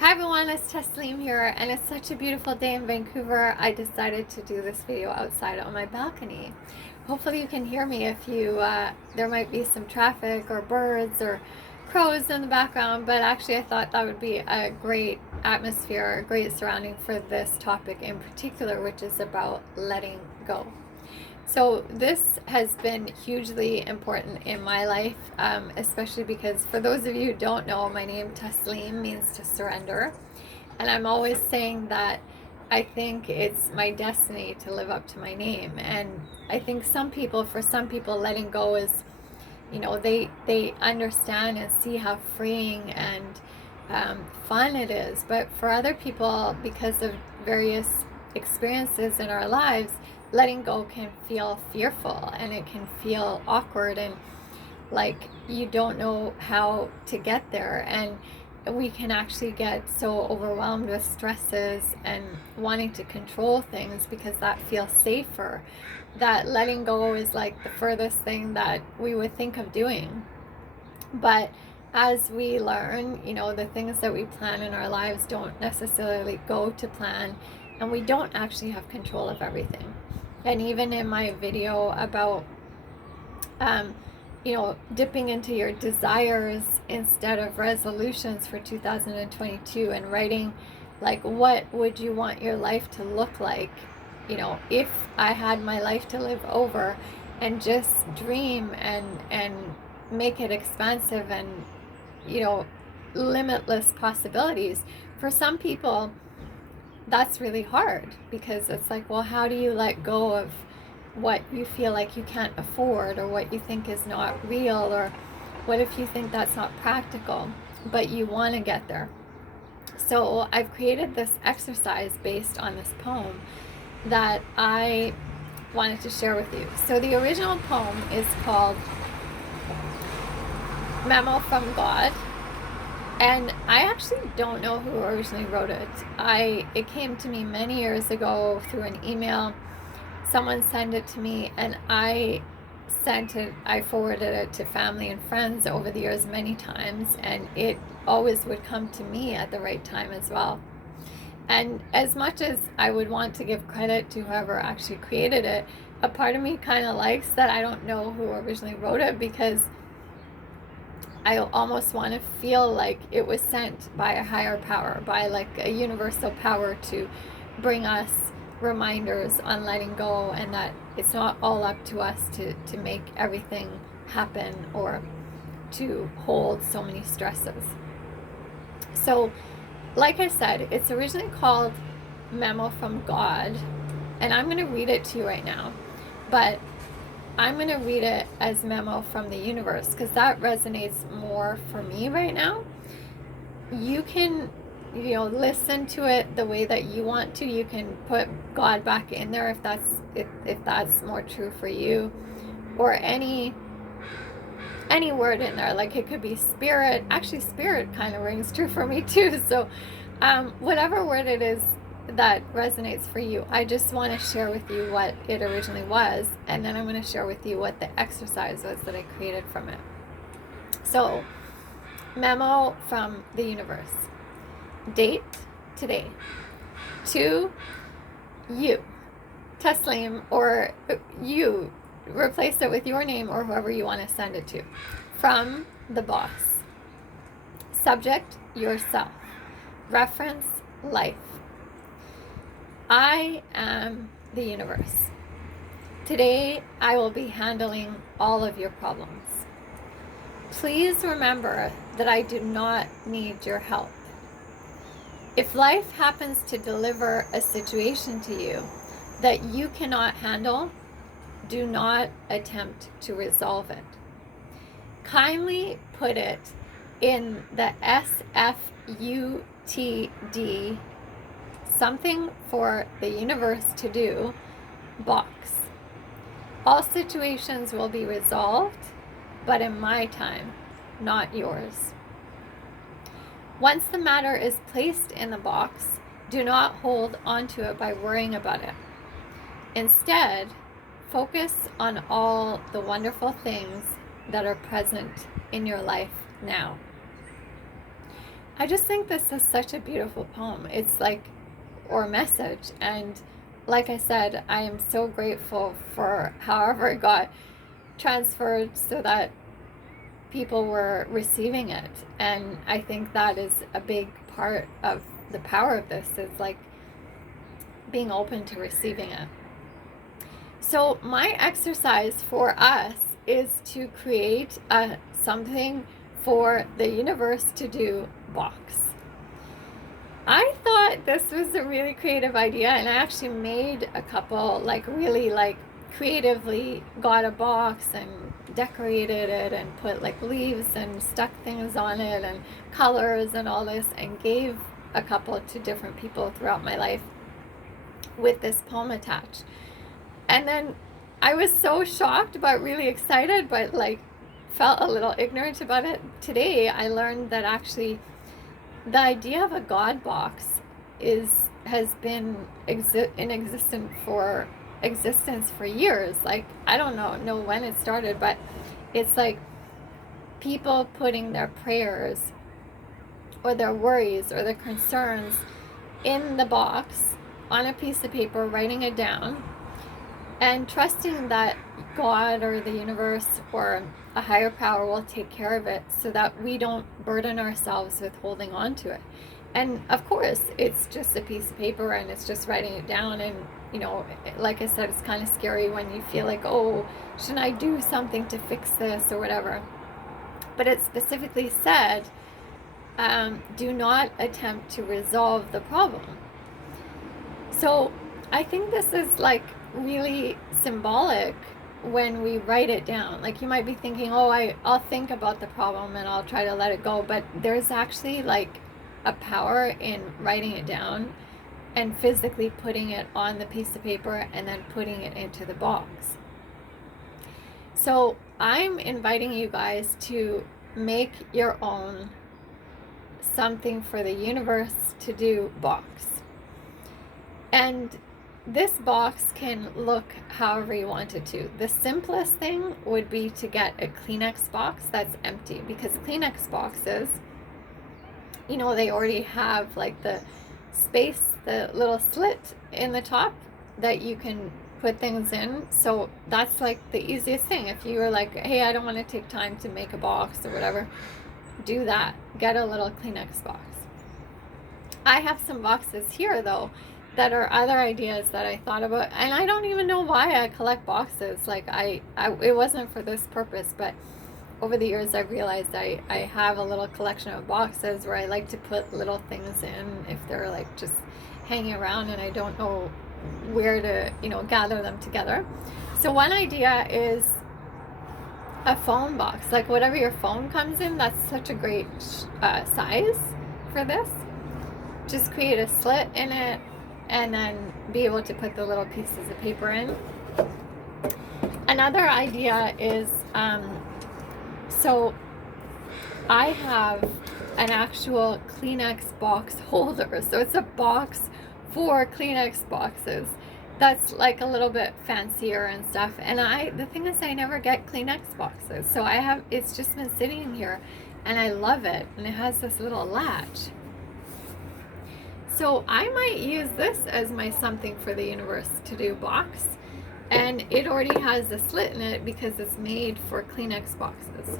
Hi everyone, it's Tasleem here, and it's such a beautiful day in Vancouver. I decided to do this video outside on my balcony. Hopefully you can hear me. If you, there might be some traffic or birds or crows in the background, but actually I thought that would be a great atmosphere, a great surrounding for this topic in particular, which is about letting go. So this has been hugely important in my life, especially because for those of you who don't know, my name Tasleem means to surrender. And I'm always saying that I think it's my destiny to live up to my name. And I think for some people, letting go is, they understand and see how freeing and fun it is. But for other people, because of various experiences in our lives, letting go can feel fearful and it can feel awkward and like you don't know how to get there. And we can actually get so overwhelmed with stresses and wanting to control things because that feels safer, that letting go is like the furthest thing that we would think of doing. But as we learn, the things that we plan in our lives don't necessarily go to plan, and we don't actually have control of everything. And even in my video about dipping into your desires instead of resolutions for 2022 and writing like, what would you want your life to look like, if I had my life to live over, and just dream and make it expansive and limitless possibilities. For some people that's really hard because it's like, well, how do you let go of what you feel like you can't afford, or what you think is not real, or what if you think that's not practical but you want to get there? So I've created this exercise based on this poem that I wanted to share with you. So the original poem is called Memo from God, and I actually don't know who originally wrote it. It came to me many years ago through an email. Someone sent it to me, and I forwarded it to family and friends over the years many times, and it always would come to me at the right time as well. And as much as I would want to give credit to whoever actually created it, a part of me kind of likes that I don't know who originally wrote it, because I almost want to feel like it was sent by a higher power, by like a universal power to bring us reminders on letting go, and that it's not all up to us to make everything happen or to hold so many stresses. So, like I said, it's originally called Memo from God, and I'm going to read it to you right now. But I'm going to read it as Memo from the universe because that resonates more for me right now. You can, listen to it the way that you want to. You can put God back in there if that's more true for you, or any word in there. Like it could be spirit. Actually, spirit kind of rings true for me too. So whatever word it is that resonates for you, I just want to share with you what it originally was, and then I'm going to share with you what the exercise was that I created from it. So, memo from the universe. Date today. To you, Tasleem, or you, replace it with your name or whoever you want to send it to. From the boss. Subject, yourself. Reference, life. I am the universe. Today, I will be handling all of your problems. Please remember that I do not need your help. If life happens to deliver a situation to you that you cannot handle, do not attempt to resolve it. Kindly put it in the SFGT something for the universe to do box. All situations will be resolved, but in my time, not yours. Once the matter is placed in the box, do not hold onto it by worrying about it. Instead, focus on all the wonderful things that are present in your life now. I just think this is such a beautiful poem. It's like, or message. And like I said, I am so grateful for however it got transferred so that people were receiving it. And I think that is a big part of the power of this, is like being open to receiving it. So my exercise for us is to create something for the universe to do box. I thought this was a really creative idea, and I actually made a couple, like really like creatively got a box and decorated it and put like leaves and stuck things on it and colors and all this, and gave a couple to different people throughout my life with this poem attached. And then I was so shocked but really excited, but like felt a little ignorant about it. Today I learned that actually the idea of a God box has been in existence for years. Like I don't know when it started, but it's like people putting their prayers or their worries or their concerns in the box on a piece of paper, writing it down, and trusting that God or the universe or a higher power will take care of it, so that we don't burden ourselves with holding on to it. And of course, it's just a piece of paper and it's just writing it down. And, you know, like I said, it's kind of scary when you feel like, oh, shouldn't I do something to fix this or whatever? But it specifically said, do not attempt to resolve the problem. So I think this is like really symbolic when we write it down. Like you might be thinking, oh, I'll think about the problem and I'll try to let it go. But there's actually like a power in writing it down and physically putting it on the piece of paper and then putting it into the box. So I'm inviting you guys to make your own something for the universe to do box. And this box can look however you want it to. The simplest thing would be to get a Kleenex box that's empty, because Kleenex boxes, you know, they already have like the space, the little slit in the top that you can put things in. So that's like the easiest thing. If you were like, hey, I don't want to take time to make a box or whatever, do that. Get a little Kleenex box. I have some boxes here though that are other ideas that I thought about, and I don't even know why I collect boxes. Like it wasn't for this purpose, but over the years I've realized I have a little collection of boxes where I like to put little things in if they're like just hanging around and I don't know where to, you know, gather them together. So one idea is a phone box, like whatever your phone comes in. That's such a great size for this. Just create a slit in it and then be able to put the little pieces of paper in. Another idea is, so I have an actual Kleenex box holder. So it's a box for Kleenex boxes that's like a little bit fancier and stuff. And the thing is, I never get Kleenex boxes. So it's just been sitting in here and I love it. And it has this little latch. So I might use this as my something for the universe to do box, and it already has a slit in it because it's made for Kleenex boxes.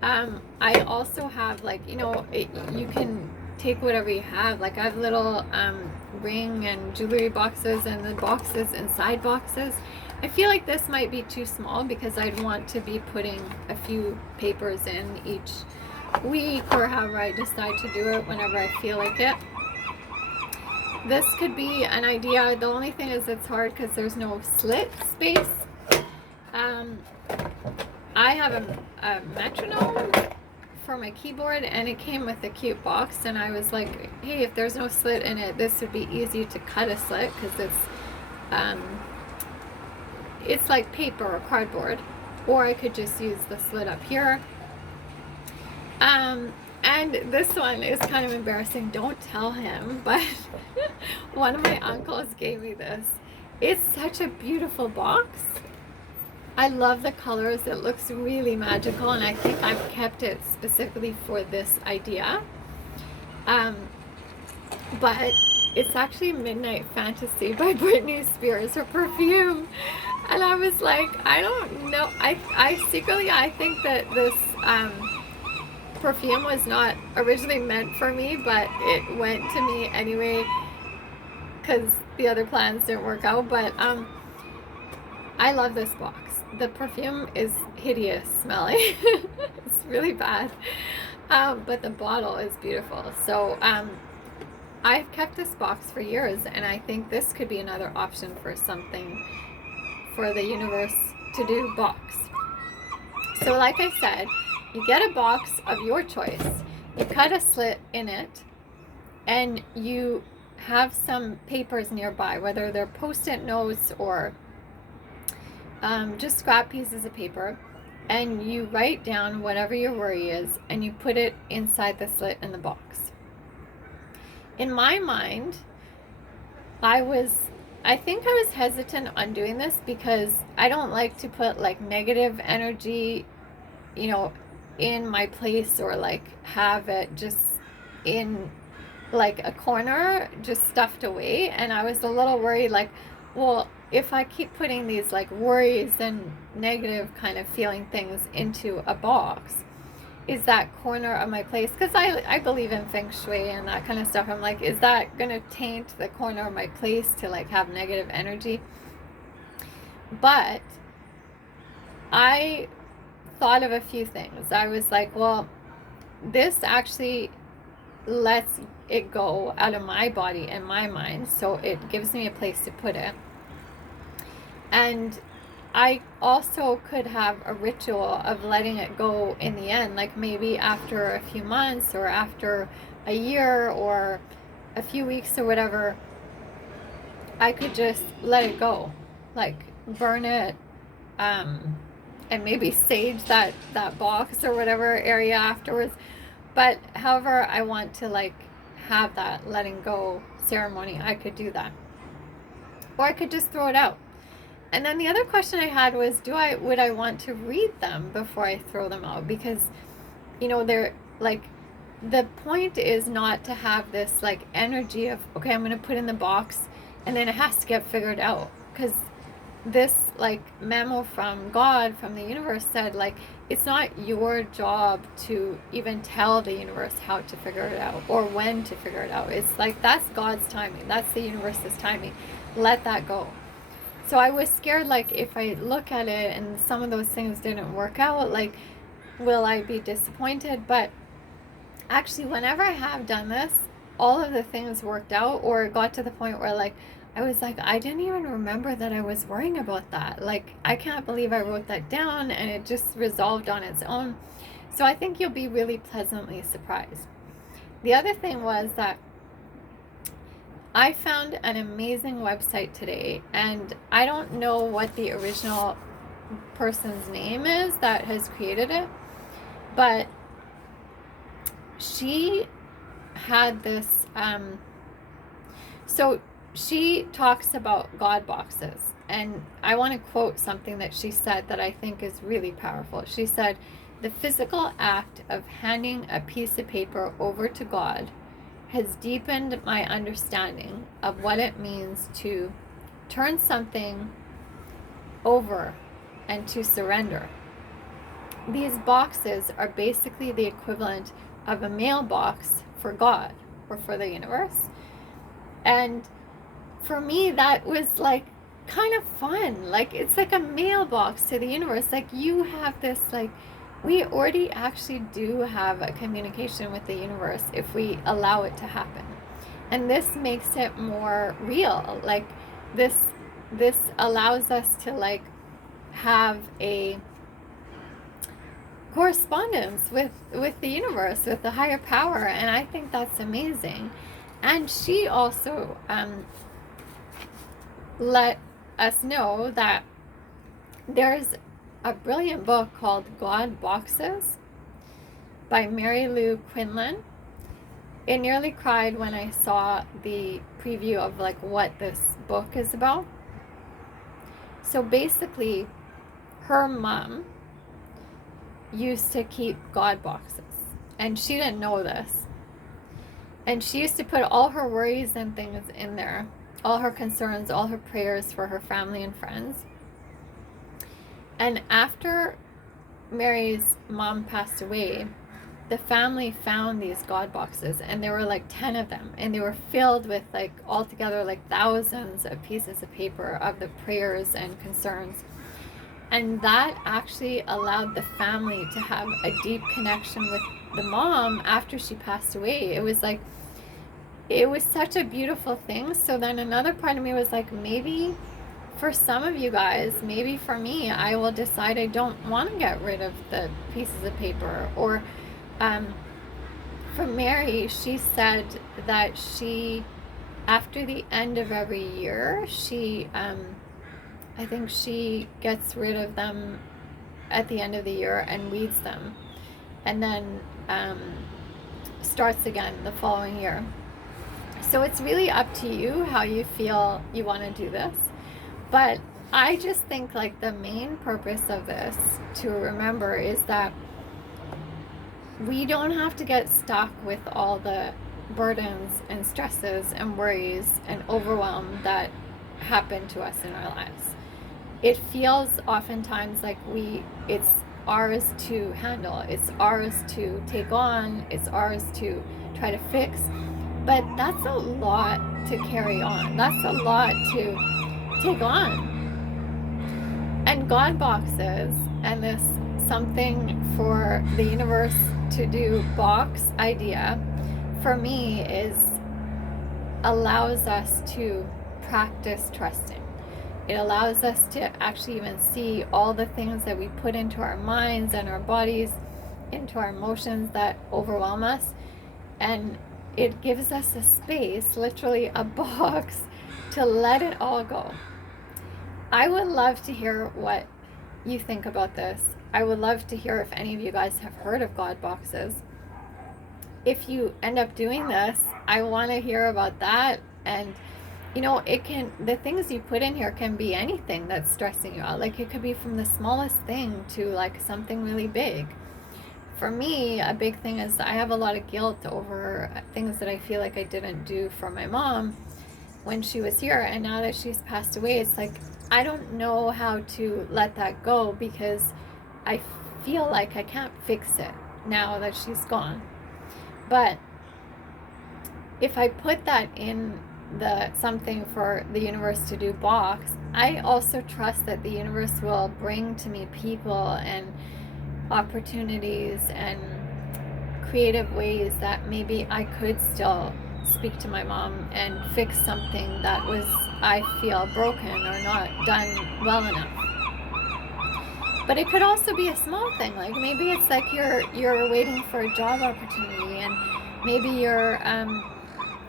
I also have, like, you know, you can take whatever you have. Like I have little ring and jewelry boxes and the boxes inside boxes. I feel like this might be too small because I'd want to be putting a few papers in each week or however I decide to do it whenever I feel like it. This could be an idea. The only thing is it's hard because there's no slit space. I have a metronome for my keyboard and it came with a cute box, and I was like, hey, if there's no slit in it, this would be easy to cut a slit because it's like paper or cardboard, or I could just use the slit up here. And this one is kind of embarrassing. Don't tell him, but one of my uncles gave me this. It's such a beautiful box. I love the colors. It looks really magical, and I think I've kept it specifically for this idea. Um, but it's actually Midnight Fantasy by Britney Spears, her perfume. And I was like, I don't know. I secretly, I think that this perfume was not originally meant for me, but it went to me anyway because the other plans didn't work out. But I love this box. The perfume is hideous smelling. It's really bad. But the bottle is beautiful. So I've kept this box for years, and I think this could be another option for something for the universe to do box. So like I said, you get a box of your choice, you cut a slit in it, and you have some papers nearby, whether they're post-it notes or just scrap pieces of paper, and you write down whatever your worry is, and you put it inside the slit in the box. In my mind, I think I was hesitant on doing this because I don't like to put like negative energy, you know, in my place, or like have it just in like a corner, just stuffed away. And I was a little worried, like, well, if I keep putting these like worries and negative kind of feeling things into a box, is that corner of my place, because I believe in feng shui and that kind of stuff, I'm like, is that going to taint the corner of my place to like have negative energy? But I thought of a few things. I was like, well, this actually lets it go out of my body and my mind, so it gives me a place to put it. And I also could have a ritual of letting it go in the end, like maybe after a few months or after a year or a few weeks or whatever, I could just let it go, like burn it, and maybe sage that box or whatever area afterwards. But however I want to like have that letting go ceremony, I could do that, or I could just throw it out. And then the other question I had was, would I want to read them before I throw them out? Because, you know, they're like, the point is not to have this like energy of, okay, I'm going to put in the box and then it has to get figured out. Because this like memo from God, from the universe, said like, it's not your job to even tell the universe how to figure it out or when to figure it out. It's like, that's God's timing. That's the universe's timing. Let that go. So I was scared, like, if I look at it and some of those things didn't work out, like, will I be disappointed? But actually, whenever I have done this, all of the things worked out, or it got to the point where, like, I was like, I didn't even remember that I was worrying about that. Like, I can't believe I wrote that down, and it just resolved on its own. So I think you'll be really pleasantly surprised. The other thing was that I found an amazing website today, and I don't know what the original person's name is that has created it, but she had this, so she talks about God boxes, and I want to quote something that she said that I think is really powerful. She said, "The physical act of handing a piece of paper over to God has deepened my understanding of what it means to turn something over and to surrender. These boxes are basically the equivalent of a mailbox for God or for the universe." And for me, that was like kind of fun. Like, it's like a mailbox to the universe. Like, you have this, like, we already actually do have a communication with the universe if we allow it to happen. And this makes it more real. Like, this allows us to like have a correspondence with the universe, with the higher power, and I think that's amazing. And she also let us know that there's a brilliant book called God Boxes by Mary Lou Quinlan. I nearly cried when I saw the preview of like what this book is about. So basically, her mom used to keep God boxes, and she didn't know this. And she used to put all her worries and things in there, all her concerns, all her prayers for her family and friends. And after Mary's mom passed away, the family found these God boxes, and there were like 10 of them, and they were filled with like altogether like thousands of pieces of paper of the prayers and concerns. And that actually allowed the family to have a deep connection with the mom after she passed away. It was like, it was such a beautiful thing. So then another part of me was like, maybe for some of you guys, maybe for me, I will decide I don't want to get rid of the pieces of paper. Or for Mary, she said that she, after the end of every year, she, I think she gets rid of them at the end of the year and weeds them, and then starts again the following year. So it's really up to you how you feel you want to do this. But I just think like the main purpose of this to remember is that we don't have to get stuck with all the burdens and stresses and worries and overwhelm that happen to us in our lives. It feels oftentimes like it's ours to handle, it's ours to take on, it's ours to try to fix. But that's a lot to carry on. That's a lot to take on. And God boxes and this something for the universe to do box idea, for me, is allows us to practice trusting. It allows us to actually even see all the things that we put into our minds and our bodies, into our emotions that overwhelm us. And it gives us a space, literally a box, to let it all go. I would love to hear what you think about this. I would love to hear if any of you guys have heard of God boxes. If you end up doing this, I want to hear about that. And you know, the things you put in here can be anything that's stressing you out. Like it could be from the smallest thing to like something really big. For me, a big thing is I have a lot of guilt over things that I feel like I didn't do for my mom when she was here. And now that she's passed away, it's like, I don't know how to let that go, because I feel like I can't fix it now that she's gone. But if I put that in the something for the universe to do box, I also trust that the universe will bring to me people and opportunities and creative ways that maybe I could still speak to my mom and fix something that was, I feel, broken or not done well enough. But it could also be a small thing, like maybe it's like you're waiting for a job opportunity, and maybe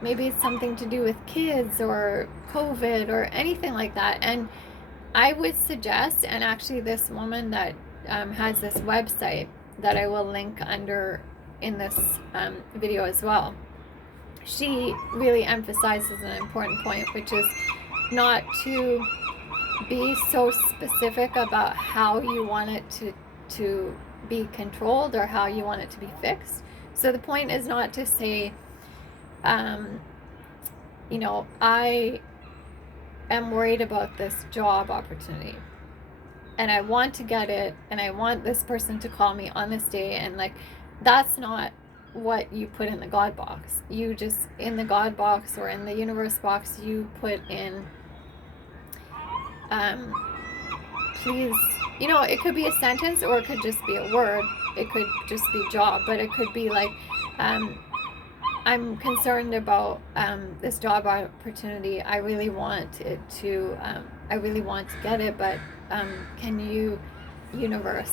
maybe it's something to do with kids or COVID or anything like that. And I would suggest, and actually this woman that has this website that I will link under in this video as well, she really emphasizes an important point, which is not to be so specific about how you want it to be controlled or how you want it to be fixed. So the point is not to say, you know, I am worried about this job opportunity and I want to get it, and I want this person to call me on this day, and like, that's not what you put in the God box. You just, in the God box or in the universe box, you put in, please, you know, it could be a sentence or it could just be a word. It could just be job, but it could be like, I'm concerned about this job opportunity. I really want it to, I really want to get it, but can you, universe,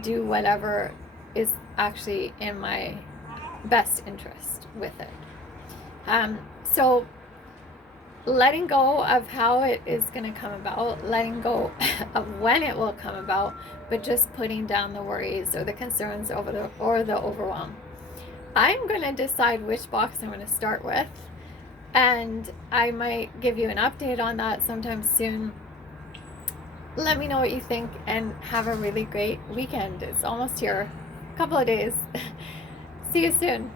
do whatever is actually in my best interest with it. So letting go of how it is going to come about, letting go of when it will come about, but just putting down the worries or the concerns or the overwhelm. I'm going to decide which box I'm going to start with, and I might give you an update on that sometime soon. Let me know what you think and have a really great weekend. It's almost here. A couple of days. See you soon.